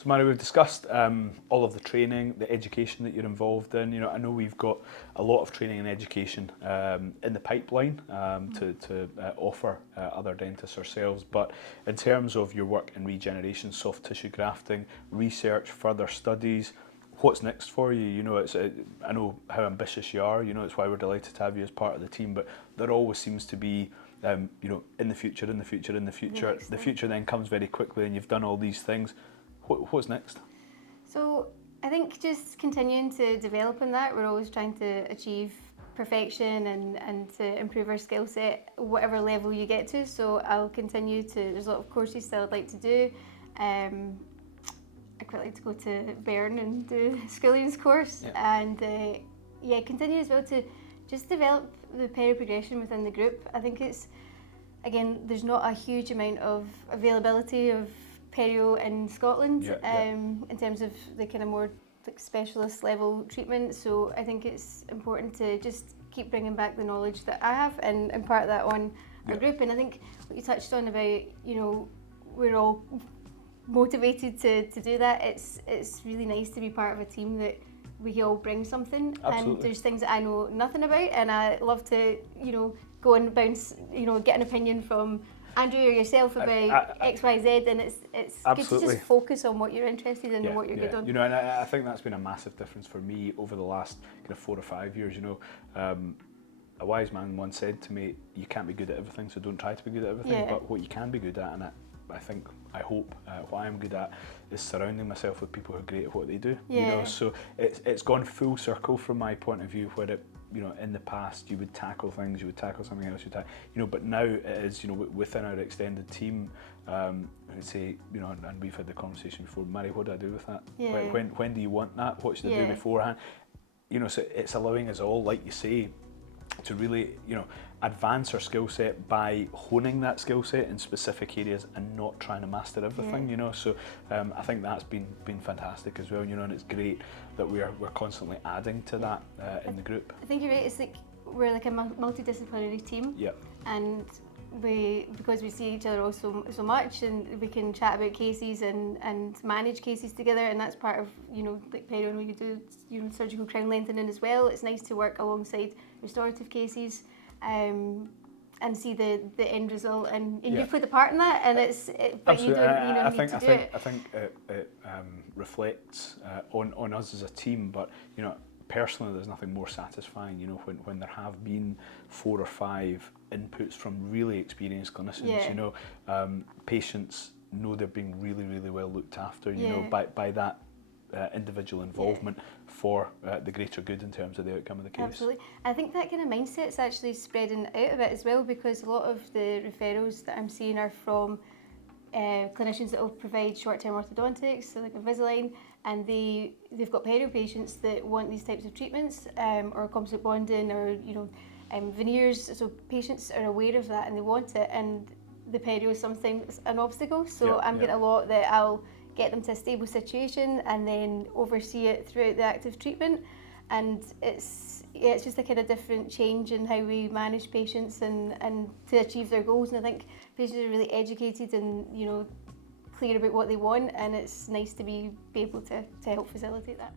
So Mairi, we've discussed all of the training, the education that you're involved in. I know we've got a lot of training and education in the pipeline to offer other dentists ourselves. But in terms of your work in regeneration, soft tissue grafting, research, further studies, what's next for you? I know how ambitious you are. It's why we're delighted to have you as part of the team. But there always seems to be, in the future. The future then comes very quickly, and you've done all these things. What's next? So I think just continuing to develop in that. We're always trying to achieve perfection and to improve our skill set, whatever level you get to. So I'll continue to, there's a lot of courses still I'd like to do. I'd quite like to go to Bern and do Scully's course. And continue as well to just develop the peri progression within the group. I think it's, again, there's not a huge amount of availability of perio in Scotland in terms of the kind of more specialist level treatment. So I think it's important to just keep bringing back the knowledge that I have and impart that on our group. And I think what you touched on about, we're all motivated to do that. It's really nice to be part of a team that we all bring something. Absolutely. And there's things that I know nothing about, and I love to, go and bounce, get an opinion from Andrew or yourself about X, Y, Z, and it's good to just focus on what you're interested in and what you're good on. And I think that's been a massive difference for me over the last kind of 4 or 5 years. A wise man once said to me, "You can't be good at everything, so don't try to be good at everything." But what you can be good at, and I hope what I'm good at is surrounding myself with people who are great at what they do. So it's gone full circle from my point of view, where it, in the past you would tackle things, you would tackle something else, but now it is, within our extended team, I would say, and we've had the conversation before, Mairi, what do I do with that? When do you want that? What should I do beforehand? So it's allowing us all, like you say, to really, advance our skill set by honing that skill set in specific areas and not trying to master everything. So I think that's been fantastic as well. And it's great that we're constantly adding to that in the group. I think you're right. It's like we're like a multidisciplinary team. And because we see each other all so much, and we can chat about cases and manage cases together, and that's part of like perio, when you do surgical crown lengthening as well. It's nice to work alongside restorative cases and see the end result, and you've played a part in that, and but absolutely. you don't need to do it. I think it reflects on us as a team, but personally, there's nothing more satisfying, when there have been 4 or 5 inputs from really experienced clinicians. Patients know they're being really, really well looked after, by that individual involvement for the greater good in terms of the outcome of the case. Absolutely. I think that kind of mindset's actually spreading out a bit as well, because a lot of the referrals that I'm seeing are from clinicians that will provide short-term orthodontics, so like Invisalign, and they've got perio patients that want these types of treatments, or composite bonding, or veneers. So patients are aware of that and they want it, and the perio is sometimes an obstacle. So I'm getting a lot that I'll get them to a stable situation and then oversee it throughout the active treatment. And it's just a kind of different change in how we manage patients and to achieve their goals. And I think patients are really educated and clear about what they want, and it's nice to be able to help facilitate that.